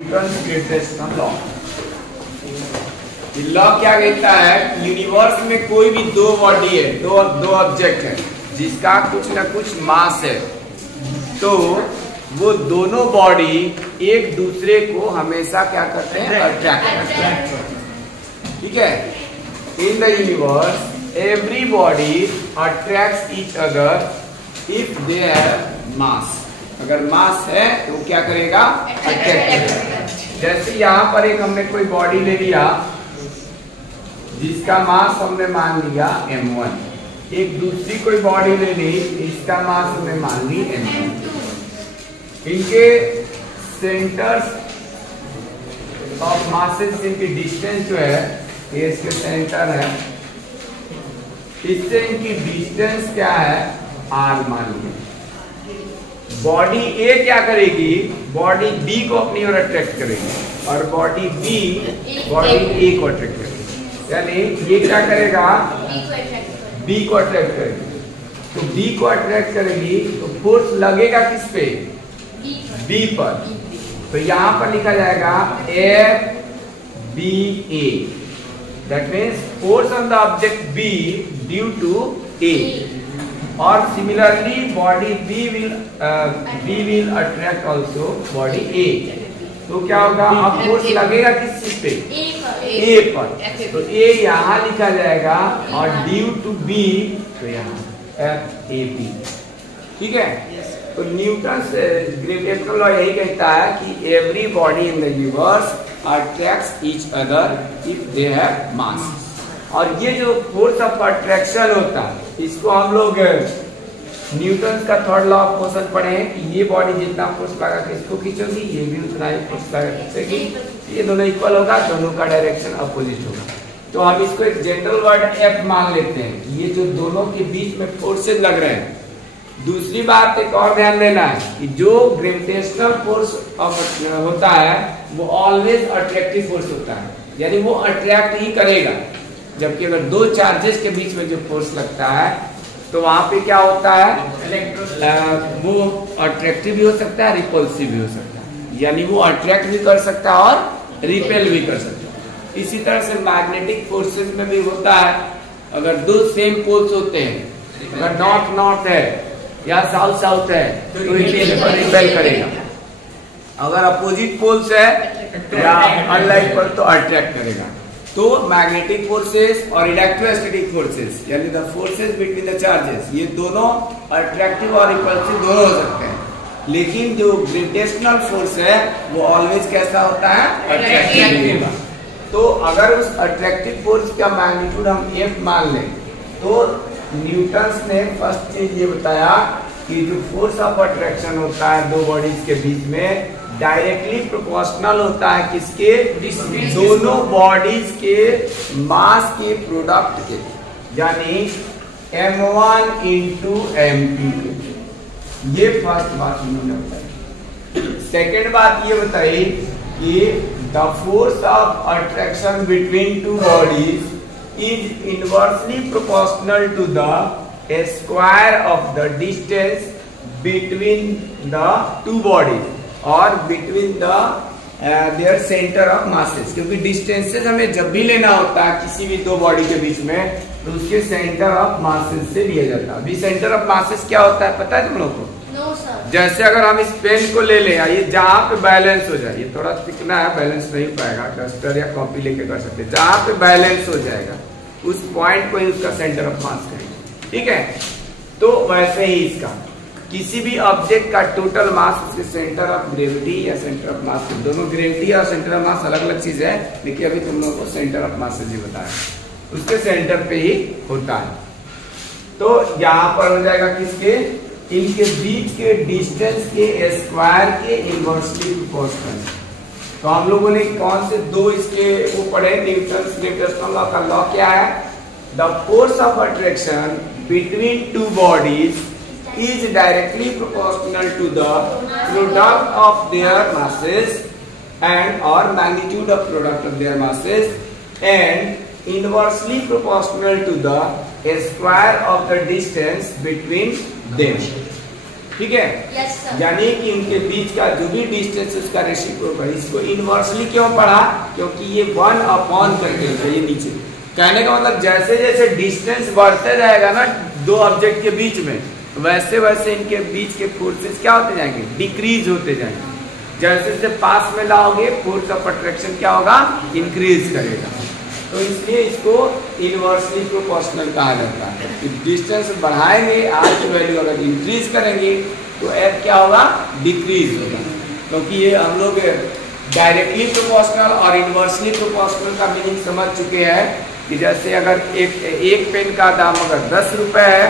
Gravitational law. Law क्या कहता है? यूनिवर्स में कोई भी दो बॉडी है, दो ऑब्जेक्ट है जिसका कुछ ना कुछ मास है, तो वो दोनों बॉडी एक दूसरे को हमेशा क्या करते हैं? अट्रैक्ट। ठीक है। In the universe every body attracts each other if they have मास। अगर मास है तो वो क्या करेगा? अट्रैक्ट करेगा। जैसे यहाँ पर एक हमने कोई बॉडी ले लिया जिसका मास हमने मान लिया m1, एक दूसरी कोई बॉडी ले ली, इसका मास हमने मान ली m2। इनके सेंटर्स ऑफ मासेस, इनकी डिस्टेंस जो है, ये इसके सेंटर है, इससे इनकी डिस्टेंस क्या है? r मान लिया। बॉडी ए क्या करेगी? बॉडी बी को अपनी ओर अट्रैक्ट करेगी और बॉडी बी बॉडी ए को अट्रैक्ट करेगी। यानी ये क्या करेगा? बी को अट्रैक्ट करेगी। तो बी को अट्रैक्ट करेगी तो फोर्स लगेगा किस पे? बी पर। तो यहां पर लिखा जाएगा F B A, that means force on the object B due to A. और similarly body B will attract also body A. तो क्या होगा? अब फोर्स लगेगा किस चीज पे? ए पर। तो ए यहाँ लिखा जाएगा और ड्यू टू बी तो यहाँ एफ ए बी। ठीक है। तो न्यूटन ग्रेविटेशनल लॉ यही कहता है कि every body in the universe attracts each other if they have मास। और ये जो फोर्स ऑफ अट्रैक्शन होता है, इसको हम लोग न्यूटन का थर्ड लॉ ऑफ मोशन पढ़े हैं कि ये बॉडी जितना फोर्स लगा के इसको खींचोगी, ये भी उतना ही फोर्स लगा खींचेगी, ये दोनों इक्वल होगा, दोनों का डायरेक्शन अपोजिट होगा। तो हम इसको एक जनरल वर्ड एफ मान लेते हैं कि ये जो दोनों के बीच में फोर्सेज लग रहे हैं। दूसरी बात एक और ध्यान देना है कि जो ग्रेविटेशनल फोर्स होता है वो ऑलवेज अट्रैक्टिव फोर्स होता है, यानी वो अट्रैक्ट ही करेगा। जबकि अगर दो चार्जेस के बीच में जो फोर्स लगता है तो वहां पे क्या होता है? वो अट्रैक्टिव भी हो सकता है, रिपल्सिव भी हो सकता है, यानी वो अट्रैक्ट भी कर सकता है और रिपेल भी कर सकता है। इसी तरह से मैग्नेटिक फोर्सेस में भी होता है। अगर दो सेम पोल्स होते हैं, अगर नॉर्थ नॉर्थ है या साउथ साउथ है तो रिपेल करेगा। अगर अपोजिट पोल्स है या अनलाइक पर तो अट्रैक्ट करेगा। तो मैग्नेटिक फोर्सेस और इलेक्ट्रोस्टैटिक फोर्सेस, यानी the forces between the charges, ये दोनों अट्रैक्टिव और रिपल्सिव दोनों हो सकते हैं। लेकिन जो ग्रेविटेशनल फोर्स है वो ऑलवेज कैसा होता है? अट्रैक्टिव होगा। तो अगर उस अट्रैक्टिव फोर्स का मैग्नीट्यूड हम F मान लें तो न्यूटन ने फर्स्ट चीज ये बताया कि जो फोर्स ऑफ अट्रैक्शन होता है दो बॉडीज के बीच में, डायरेक्टली प्रोपोर्शनल होता है किसके? दोनों बॉडीज के मास के प्रोडक्ट के, यानी m1 इंटू m2 के। ये फर्स्ट बात उन्होंने बताई। सेकेंड बात ये बताई कि the force of attraction between two bodies is inversely proportional to the square of the distance between the two bodies और between the their centre of masses. क्योंकि डिस्टेंसेस हमें जब भी लेना होता है किसी भी दो बॉडी के बीच में तो उसके सेंटर ऑफ मासेस से लिया जाता है। अभी सेंटर ऑफ मासेस क्या होता है पता है तुम लोग को? No, sir। जैसे अगर हम इस पेन को ले लें, ये जहाँ पे बैलेंस हो जाए, ये थोड़ा चिकना है, बैलेंस नहीं पाएगा, डस्टर या कॉपी लेके कर सकते हैं। जहाँ पे बैलेंस हो जाएगा उस पॉइंट को ही उसका सेंटर ऑफ मास करेंगे। ठीक है। तो वैसे ही इसका किसी भी ऑब्जेक्ट का टोटल मास उसके सेंटर ऑफ ग्रेविटी या सेंटर ऑफ मास, दोनों ग्रेविटी और सेंटर ऑफ मास अलग अलग चीज है, लेकिन अभी तुम लोगों को सेंटर ऑफ मास से बताया, उसके सेंटर पे ही होता है। तो यहाँ पर हो जाएगा किसके? इनके बीच के डिस्टेंस के स्क्वायर के इनवर्सली प्रोपोर्शनल। तो हम लोगों ने कौन से दो इसके वो पढ़े? न्यूटन ग्रेविटेशनल लॉ का लॉ क्या है? The force of attraction between two bodies is directly proportional to the product of their masses and or magnitude of product of their masses and inversely proportional to the square of the distance between them. ठीक है। Yes sir. यानी कि इनके बीच का जो भी distance उसका reciprocal. इसको इनवर्सली क्यों पढ़ा? क्योंकि ये 1 अपॉन करके होता है ये नीचे। कहने का मतलब जैसे जैसे डिस्टेंस बढ़ते जाएगा ना दो ऑब्जेक्ट के बीच में, वैसे वैसे इनके बीच के फोर्सेस क्या होते जाएंगे? डिक्रीज होते जाएंगे। जैसे जैसे पास में लाओगे फोर्स ऑफ अट्रैक्शन क्या होगा? इंक्रीज करेगा। तो इसलिए इसको इनवर्सली प्रोपोर्शनल कहा जाता है। कि डिस्टेंस बढ़ाएंगे, आर की वैल्यू अगर इंक्रीज करेंगे तो एफ क्या होगा? डिक्रीज होगा। क्योंकि ये हम लोग डायरेक्टली प्रोपोर्शनल और इनवर्सली प्रोपोर्शनल का मीनिंग समझ चुके हैं कि जैसे अगर एक पेन का दाम अगर 10 रुपए है,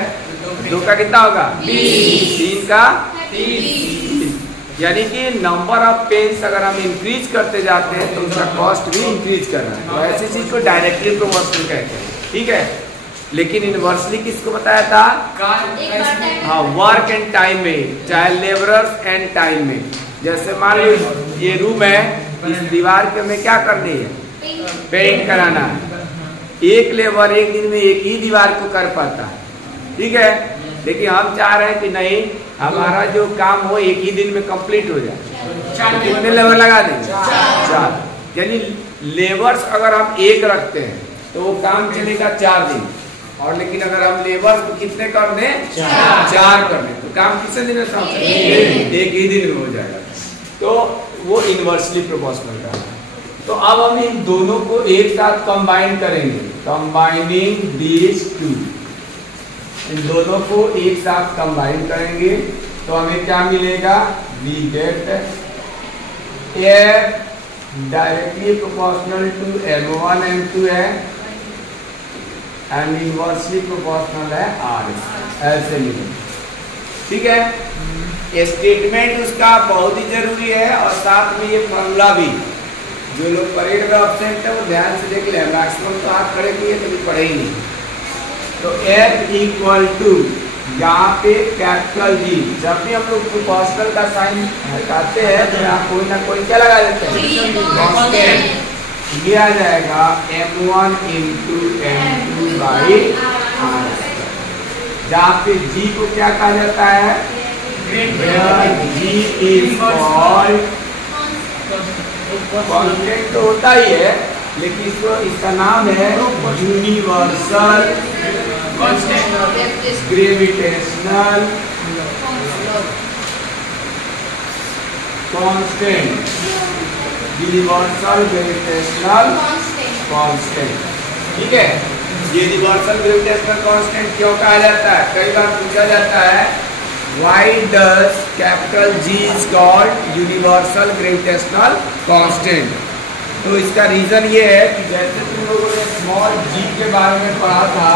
दो का कितना होगा? 20, 3 का 30। यानी कि नंबर ऑफ पेन्स अगर हम इंक्रीज करते जाते हैं तो उसका कॉस्ट भी इंक्रीज कर रहा है। तो ऐसी चीज को डायरेक्टली प्रोपोर्शनल कहते हैं, ठीक है। लेकिन इनवर्सली किसको बताया था? हाँ, वर्क एंड टाइम में, चाहे लेबरर्स एंड टाइम में। जैसे मान लो ये रूम है, इस दीवार के हमें क्या करनी है? पेंट कराना है। एक लेबर एक दिन में एक ही दीवार को कर पाता है, ठीक है। लेकिन हम चाह रहे हैं कि नहीं, हमारा जो काम हो एक ही दिन में कंप्लीट हो जाए। तो कितने लेबर लगा देंगे? 4। यानी लेबर्स अगर हम एक रखते हैं तो वो काम चलेगा 4 दिन। और लेकिन अगर हम लेबर को कितने कर दें? 4 कर दें तो काम कितने दिन में समाप्त? एक ही दिन में हो जाएगा। तो वो इनवर्सली प्रोपोर्शनल का है। तो अब हम इन दोनों को एक साथ कंबाइन करेंगे, कंबाइनिंग दीज टू। इन दोनों को एक साथ कंबाइन करेंगे तो हमें क्या मिलेगा? We get F directly proportional to M1 M2 है एंड इनवर्सली प्रोपोर्शनल है R। ऐसे मिलेगा, ठीक है। स्टेटमेंट उसका बहुत ही जरूरी है और साथ में ये फॉर्मूला भी। जो लोग परेड में एब्सेंट है वो ध्यान से देख ले, मैक्सिमम तो हाथ खड़े किए कभी पढ़े ही नहीं। तो F इक्वल टू यहाँ पे कैपिटल G, जब भी हम लोग प्रोपोर्शनल का साइन हटाते हैं तो यहाँ कोई ना कोई क्या लगा देते हैं? कांस्टेंट। ये आ जाएगा M1 into M2 by R। जहाँ पे G को क्या कहा जाता है? G इज कॉल्ड कांस्टेंट तो होता ही है, लेकिन इसका नाम है universal gravitational constant. Universal gravitational constant, ठीक है। ये यूनिवर्सल ग्रेविटेशनल कांस्टेंट क्यों कहा जाता है? कई बार पूछा जाता है Why does capital G is called universal gravitational constant? तो इसका रीजन ये है कि जैसे तुम लोगों ने स्मॉल g के बारे में पढ़ा था,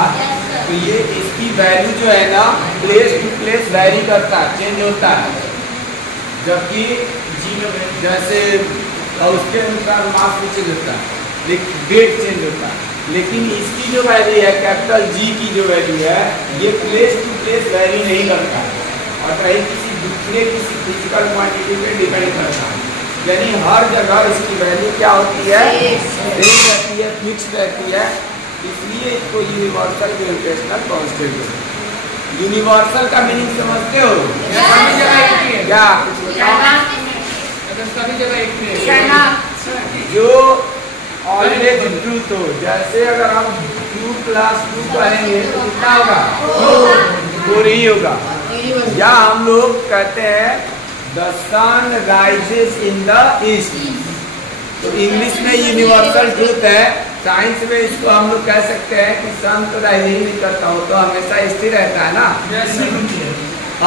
तो ये इसकी वैल्यू जो है ना प्लेस टू प्लेस वैरी करता है, चेंज होता है। जबकि जैसे उसके अनुसार मास भी चेंज होता है, वेट चेंज होता है। लेकिन इसकी जो वैल्यू है कैपिटल G की जो वैल्यू है ये प्लेस टू प्लेस वैरी नहीं करता है और कहीं किसी फिजिकल क्वांटिटी पे डिपेंड करता है। यानी हर जगह इसकी वैल्यू क्या होती है? सेम रहती है, फिक्स रहती है। इसलिए इसको यूनिवर्सल ग्रेविटेशनल कांस्टेंट है। यूनिवर्सल का मीनिंग समझते हो? सभी जगह एक ही है क्या? सभी जगह एक ही है। जो ऑलवेज ट्रूथ हो, जैसे अगर हम 2 + 2 कहेंगे तो कितना होगा? 4 ही होगा। या हम लोग कहते हैं the sun rises in the east, तो इंग्लिश में यूनिवर्सल ट्रूथ है। साइंस में इसको हम लोग कह सकते हैं कि सन तो राइज ही नहीं करता हो, तो हमेशा स्थिर रहता है ना,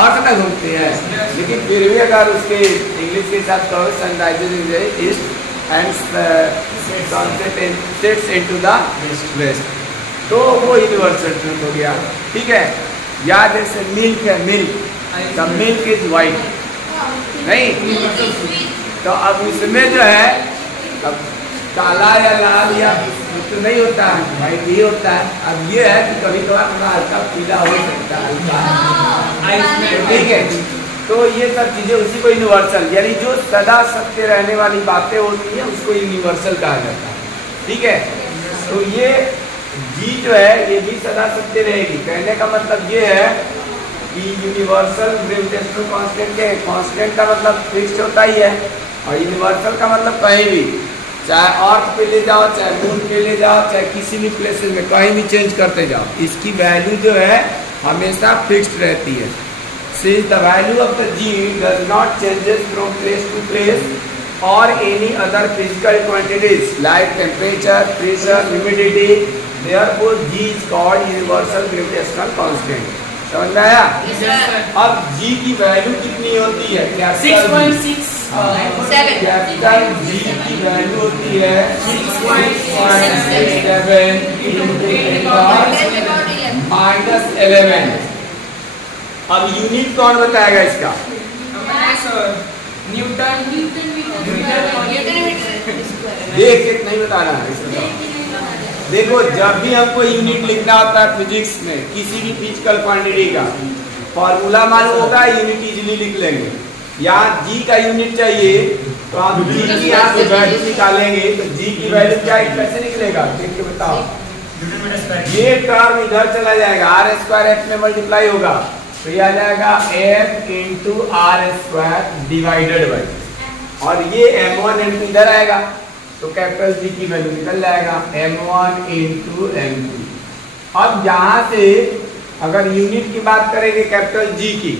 अर्थ ना घूमती है। लेकिन फिर भी अगर उसके इंग्लिश के साथ कहो sun rises in the east and sunset sets into the west, तो वो यूनिवर्सल ट्रूथ हो गया, ठीक है। या जैसे मिल्क है, milk the milk is white, नहीं तो अब उसमें जो है अब काला या लाल या तो नहीं होता है, वाइट ही होता है। अब ये है कि कभी कभार थोड़ा हल्का पीला हो सकता है, हल्का, ठीक है। तो ये सब चीजें उसी को यूनिवर्सल, यानी जो सदा सत्य रहने वाली बातें होती है उसको यूनिवर्सल कहा जाता है, ठीक है। तो ये जी जो है ये भी सदा सत्य रहेगी। कहने का मतलब ये है कि यूनिवर्सल ग्रेविटेशनल कांस्टेंट के कांस्टेंट का मतलब फिक्स्ड होता ही है, और यूनिवर्सल का मतलब कहीं भी, चाहे अर्थ पे ले जाओ, चाहे मून पे ले जाओ, चाहे किसी भी प्लेसेस में कहीं भी चेंज करते जाओ, इसकी वैल्यू जो है हमेशा फिक्स्ड रहती है। Since the value of the G does not changes from place to place और any other physical quantities like temperature, pressure, humidity, therefore G is called universal gravitational constant. समझ में आया? अब जी की वैल्यू कितनी होती है? 6.6 कैपिटल जी की वैल्यू होती है 6.67 -11। अब यूनिट कौन बताएगा इसका? न्यूटन। देख एक नहीं बताना है इसका। देखो जब भी हमको यूनिट लिखना होता है फिजिक्स में किसी भी फिजिकल क्वांटिटी का फॉर्मूला मालूम होगा, यूनिट इजीली लिख लेंगे। यहाँ जी का यूनिट चाहिए तो आप जी की यहाँ से वैल्यू निकालेंगे, तो जी की वैल्यू क्या है, कैसे निकलेगा देख के बताओ। ये टर्म इधर चला जाएगा, आर स्क्वायर एफ में मल्टीप्लाई होगा, तो ये आ जाएगा f into r square divided by, और ये m1 इंटू इधर आएगा तो कैपिटल जी की वैल्यू निकल जाएगा m1 इंटू m2। अब यहाँ से अगर यूनिट की बात करेंगे कैपिटल जी की,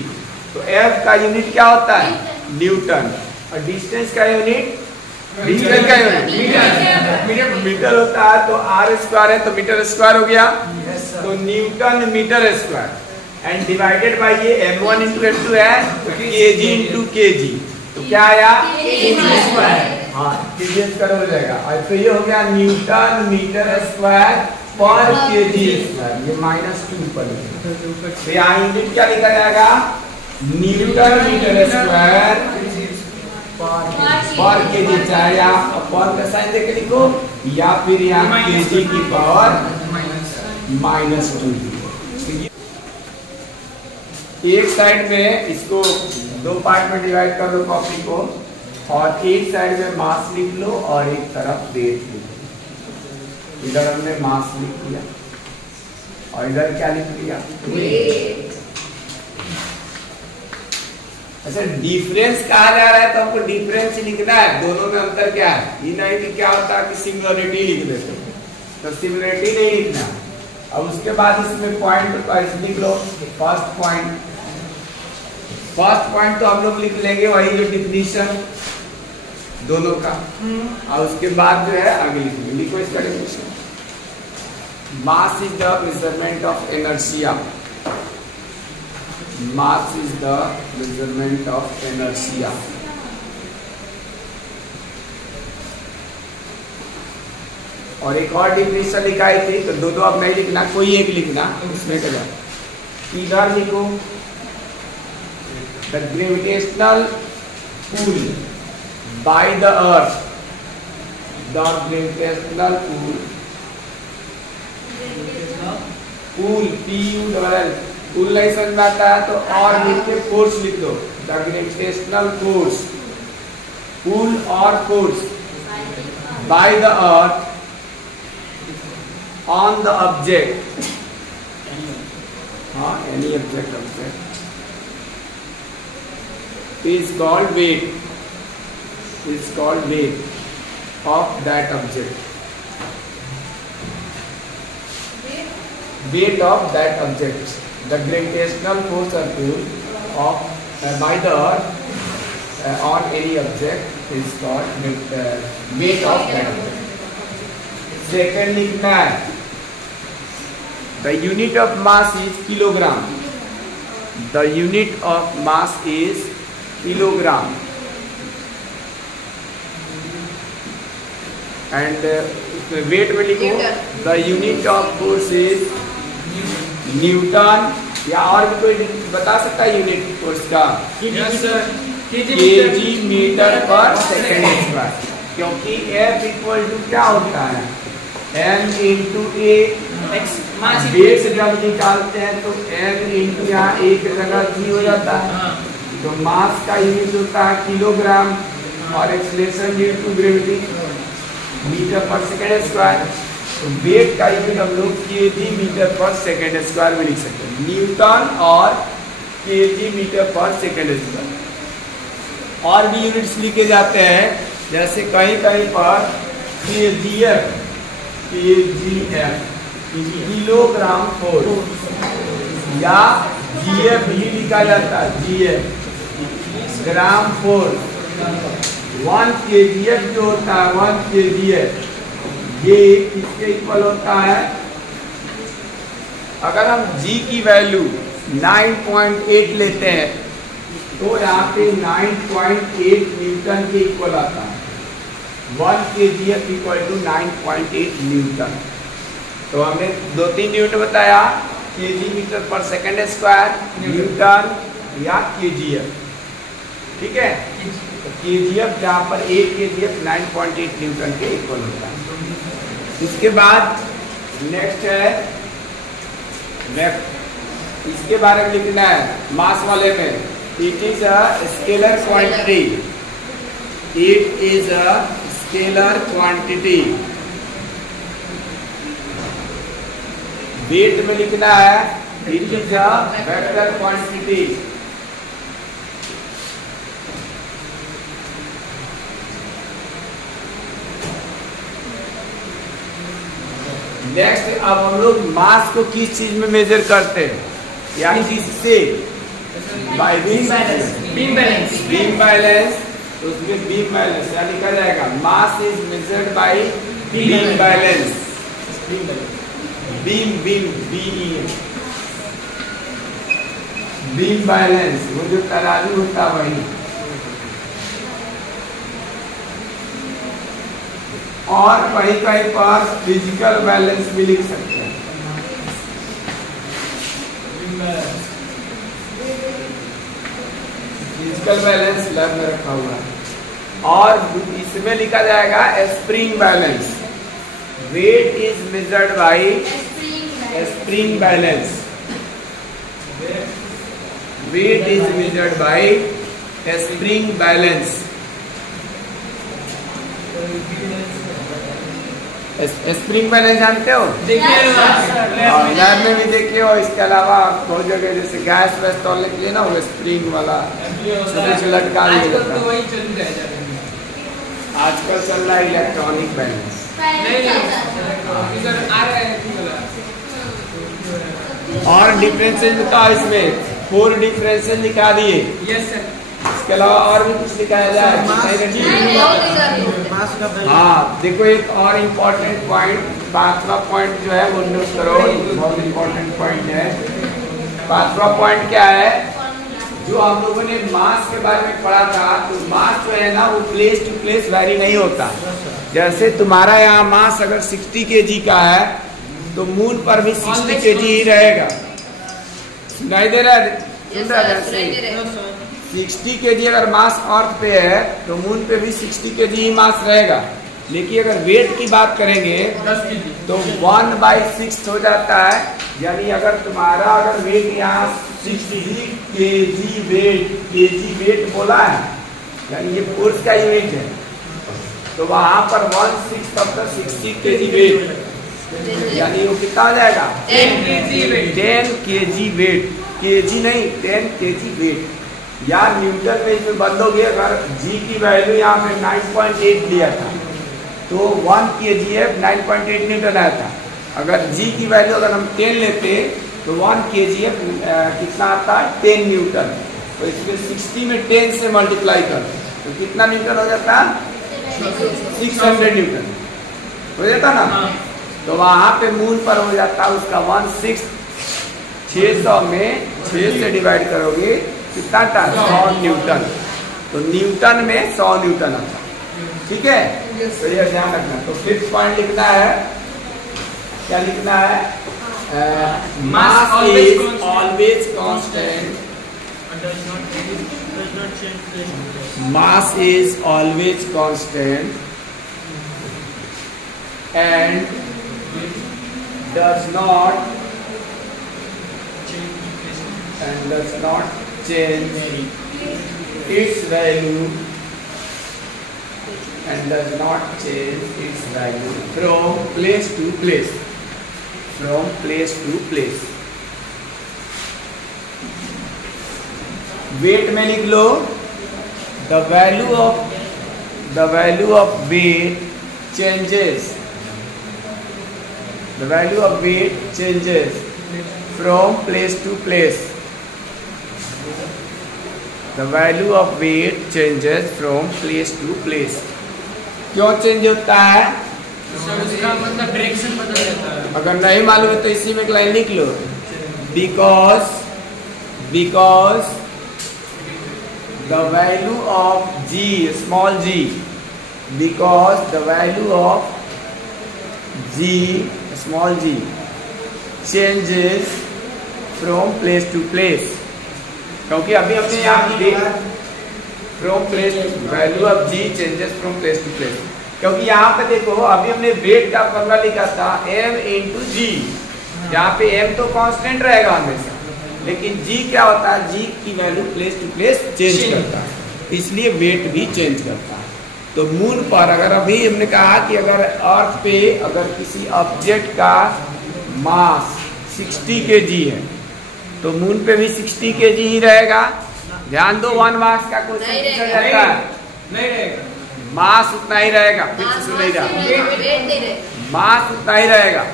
तो f का यूनिट क्या होता है? न्यूटन, और डिस्टेंस का यूनिट मीटर होता है, तो आर स्क्वायर है तो मीटर स्क्वायर हो गया, तो newton metre square and divided by ये m1 इंटू m2 है तो kg इंटू kg, तो क्या आया? हाँ kg स्क्वायर हो जाएगा, और तो ये हो गया न्यूटन मीटर स्क्वायर पर kg स्क्वायर, ये -2 पर, तो यहाँ यूनिट क्या लिखा जाएगा? न्यूटन मीटर स्क्वायर पर kg, चाहे आप अपॉन का साइन देके लिखो या फिर यहाँ kg की पावर -2। एक साइड में इसको दो पार्ट में डिवाइड कर दो कॉपी को, और एक साइड में मास लिख लो और एक तरफ वेट लिख लो। इधर हमने मास लिख दिया और इधर क्या लिख दिया? अच्छा डिफरेंस कहा जा रहा है तो हमको डिफरेंस ही लिखना है, दोनों में अंतर क्या है? ये नहीं कि क्या होता है कि सिमिलरिटी लिख देते, तो सिमिलरिटी नहीं लिखना। अब उसके बाद इसमें पॉइंट लिख लो। फर्स्ट पॉइंट तो हम लोग लिख लेंगे वही जो डिफिनीशन दोनों का, और उसके बाद जो है आगे लिखेंगे। लिखो इसका definition. Mass is the measurement of inertia. Mass is the measurement of inertia. और एक और डिफिनीशन लिखाई थी, तो दो अब नहीं लिखना, कोई एक लिखना, उसमें क्या इधर लिखो the gravitational pull by the earth, the gravitational pull, pull PULL, pull नहीं समझ में आता है तो और लिख के फोर्स लिख दो, द ग्रेविटेशनल फोर्स, पुल और force by the earth on the object, any object is called weight, is called weight of that object, weight of that object. The gravitational force or pull of by the earth on any object is called weight of that object. Second लिखना है the unit of mass is kilogram. The unit of mass is kilogram. And weight में लिखो the unit of force is Newton, या और भी कोई बता सकता है यूनिट फोर्स का? kg मीटर पर सेकेंड स्क्वायर, क्योंकि F इक्वल टू क्या होता है? m इंटू ए, वेट से जब निकालते हैं तो m इंटू यहाँ एक जगह जी हो जाता है, तो मास का यूनिट होता है किलोग्राम, और acceleration due to gravity metre पर सेकेंड स्क्वायर, तो वेट का यूनिट हम लोग kg मीटर पर सेकेंड स्क्वायर में लिख सकते हैं। न्यूटन और केजी मीटर पर सेकेंड स्क्वायर। और भी यूनिट्स लिखे जाते हैं, जैसे कहीं कहीं पर केजीएफ, किलोग्राम फोर्स, या जीएफ भी लिखा जाता है, जीएफ ग्राम फोर्स। 1 केजीएफ जो होता है, 1 केजीएफ ये किसके इक्वल होता है? अगर हम जी की वैल्यू 9.8 लेते हैं तो यहाँ पे 9.8 न्यूटन के इक्वल आता है। 1 kgf इक्वल टू 9.8 न्यूटन। तो हमने 2-3 यूनिट बताया, केजी मीटर पर सेकेंड स्क्वायर, न्यूटन या केजीएफ। ठीक है, तो केजीएफ जहाँ पर 1 केजीएफ 9.8 न्यूटन के इक्वल होता है। इसके बाद नेक्स्ट है इसके बारे में लिखना है मास वाले में। It is a scalar quantity, it is a scalar quantity. Weight में लिखना है it is a vector quantity. Next, अब हम लोग मास को किस चीज में मेजर करते हैं, या किससे? By beam balance. Beam balance, तो उसमें बीम बैलेंस क्या लिखा जाएगा? Mass is measured by beam balance. Beam beam beam balance, वो जो तराजू होता है वही। और कहीं कहीं पर फिजिकल बैलेंस भी लिख सकते हैं। फिजिकल बैलेंस लैब में रखा हुआ है। और इसमें लिखा जाएगा spring balance. Weight is measured by spring balance. Weight is measured by spring balance. Spring balance जानते हो? लैब में भी देखिए, और इसके अलावा बहुत जगह जैसे गैस वैस तोड़ने के लिए ना वो स्प्रिंग वाला छोटे से लटका आजकल चल रहा है इलेक्ट्रॉनिक बैलेंस। और डिफरेंसेस बताओ, इसमें 4 डिफरेंसेस लिखा दिए। इसके अलावा और भी कुछ लिखाया जाए? हाँ, देखो एक और इम्पोर्टेंट पॉइंट, 5वां पॉइंट जो है वो नोट करो, बहुत इम्पोर्टेंट पॉइंट है। 5वां पॉइंट क्या है? जो हम लोगों ने मास के बारे में पढ़ा था, तो मास जो है ना वो प्लेस टू प्लेस वैरी नहीं होता। जैसे तुम्हारा यहाँ मास अगर 60 kg का है तो मून पर भी 60 kg ही रहेगा। सुनाई दे रहा है? 60 kg अगर मास अर्थ पे है तो मून पे भी 60 kg ही मास रहेगा। लेकिन अगर वेट की बात करेंगे तो 1/6 हो जाता है। यानी अगर तुम्हारा अगर वेट यहाँ 60 kg वेट बोला है, यानी ये फोर्स का यूनिट है, तो वहां पर 1/6 ऑफ द 60 kg वेट, यानी वो कितना हो जाएगा? 10 kg वेट। kg नहीं, 10 kg वेट। या न्यूटन में इसमें बदलोगे, अगर जी की वैल्यू यहाँ पे 9.8 दिया था तो 1 kgf 9.8 न्यूटन आया था। अगर जी की वैल्यू अगर हम 10 लेते तो 1 kgf कितना आता है? 10 न्यूटन। तो इसमें 60 में 10 से मल्टीप्लाई कर तो कितना न्यूटन हो जाता है? 600 न्यूटन हो जाता ना। तो वहां पे मून पर हो जाता है उसका 1/6। 600 में 6 से डिवाइड करोगे कितना आता है? 100 न्यूटन। तो न्यूटन में 100 न्यूटन आता है। ठीक है, तो ये ध्यान रखना। तो 5th पॉइंट लिखना है, क्या लिखना है? Mass is always constant. Mass is always constant and does not change its value and does not change its value from place to place. From place to place. Weight में लिख लो the value of weight changes, the value of weight changes from place to place, the value of weight changes from place to place. क्यों change होता है? उसका मतलब direction बदल जाता है। अगर नहीं मालूम है तो इसी में एक लाइन लिख लो, because the value of G, small G, because the value of G, small G changes from place to place. क्योंकि अभी हमने यहाँ from place, value of ji changes from place to place, क्योंकि यहाँ पे देखो अभी हमने वेट का फॉर्मूला लिखा था m इंटू जी। यहाँ पे m तो कांस्टेंट रहेगा हमेशा, लेकिन g क्या होता है? g की value place to place change करता है, इसलिए वेट भी चेंज करता है। तो मून पर अगर अभी हमने कहा कि अगर अर्थ पे अगर किसी ऑब्जेक्ट का मास 60 kg है तो मून पे भी 60 kg ही रहेगा। ध्यान दो, 1 मार्क्स का क्वेश्चन पूछा जाता है, नहीं रहेगा, मास उतना ही रहेगा, फिर से सुन नहीं रहा, मास उतना ही रहेगा।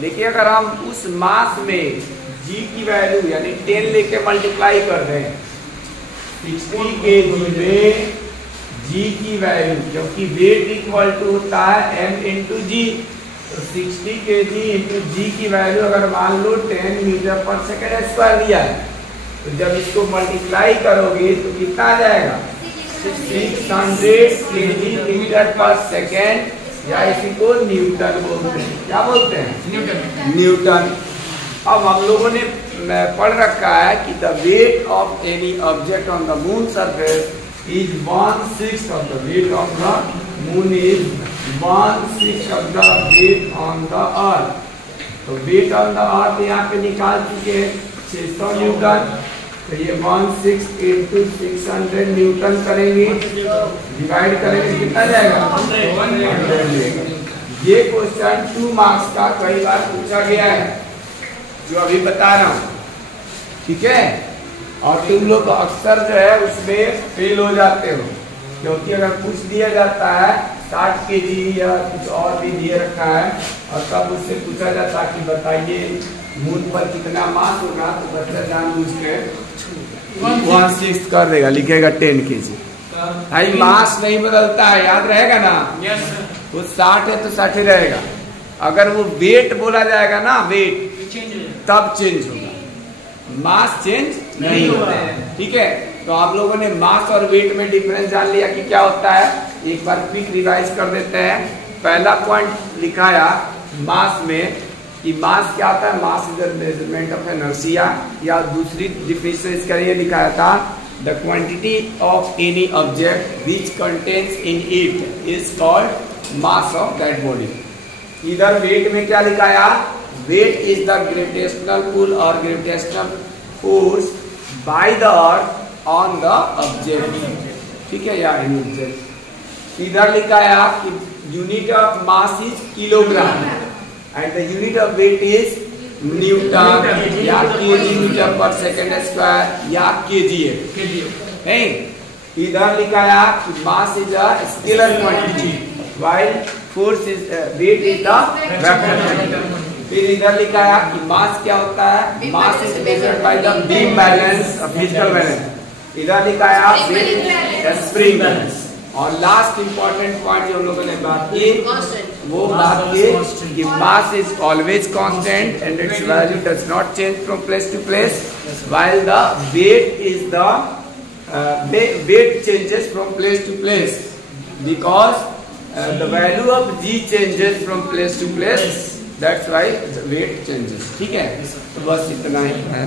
लेकिन अगर हम उस मास में जी की वैल्यू यानी 10 लेके मल्टीप्लाई कर दें 60 kg में जी की वैल्यू, क्योंकि वेट इक्वल टू होता है m इंटू जी, तो 60 kg इंटू जी की वैल्यू अगर मान लो 10 मीटर पर सेकेंड स्क्वायर दिया है, तो जब इसको मल्टीप्लाई करोगे तो कितना आ जाएगा? 600 kg मीटर पर सेकेंड, या इसी को न्यूटन बोलते हैं। क्या बोलते हैं? न्यूटन। अब हम लोगों ने पढ़ रखा है कि the weight of any object on the moon surface is 1/6 of the weight of the moon is 1/6 of the weight on the earth। तो वेट ऑन द अर्थ यहाँ पे निकाल चुके हैं 600 न्यूटन, तो ये 1/6 into 600 न्यूटन करेंगे, डिवाइड करेंगे कितना जाएगा? 100। ये क्वेश्चन 2 मार्क्स का कई बार पूछा गया है, जो अभी बता रहा हूँ, ठीक है। और तुम लोग अक्सर जो है उसमें फेल हो जाते हो, क्योंकि अगर पूछ दिया जाता है 60 kg या कुछ और भी दिए रखा है और तब उससे पूछा जाता है कि बताइए मून पर कितना मास होगा, तो बच्चा जानबूझ के 1/6 कर देगा, लिखेगा 10 kg। भाई मास नहीं बदलता है, याद रहेगा ना? वो 60 है तो 60 ही रहेगा। अगर वो वेट बोला जाएगा ना, वेट तब चेंज होगा, मास चेंज नहीं होता है, ठीक है। तो आप लोगों ने मास और वेट में डिफरेंस जान लिया कि क्या होता है। एक बार क्विक रिवाइज कर देते हैं। पहला पॉइंट लिखाया मास में कि मास क्या होता है? Mass is the measurement of inertia, या दूसरी डिफिनेशन इसका ये लिखाया था the quantity of any object which contains in it is called mass of that body. इधर वेट में क्या लिखाया? Weight is the gravitational pull और gravitational force by the earth on the object, ठीक है, या एनी ऑब्जेक्ट। इधर लिखाया कि unit of mass is kilogram and the unit of weight is Newton या केजी मीटर पर सेकेंड स्क्वायर या केजीएफ। नहीं, इधर लिखाया कि mass is a scalar quantity while force is weight is the vector quantity. फिर इधर लिखा है कि मास क्या होता है? Mass is measured by the beam balance, physical balance. इधर लिखा है वेट स्प्रिंग बैलेंस। और लास्ट इंपॉर्टेंट पॉइंट जो हम लोगों ने बात की, वो बात की कि mass is always constant and its value does not change from place to place, while the weight is the weight changes from place to place because the value of ji changes from place to place, that's why weight changes, ठीक है। तो बस इतना ही है।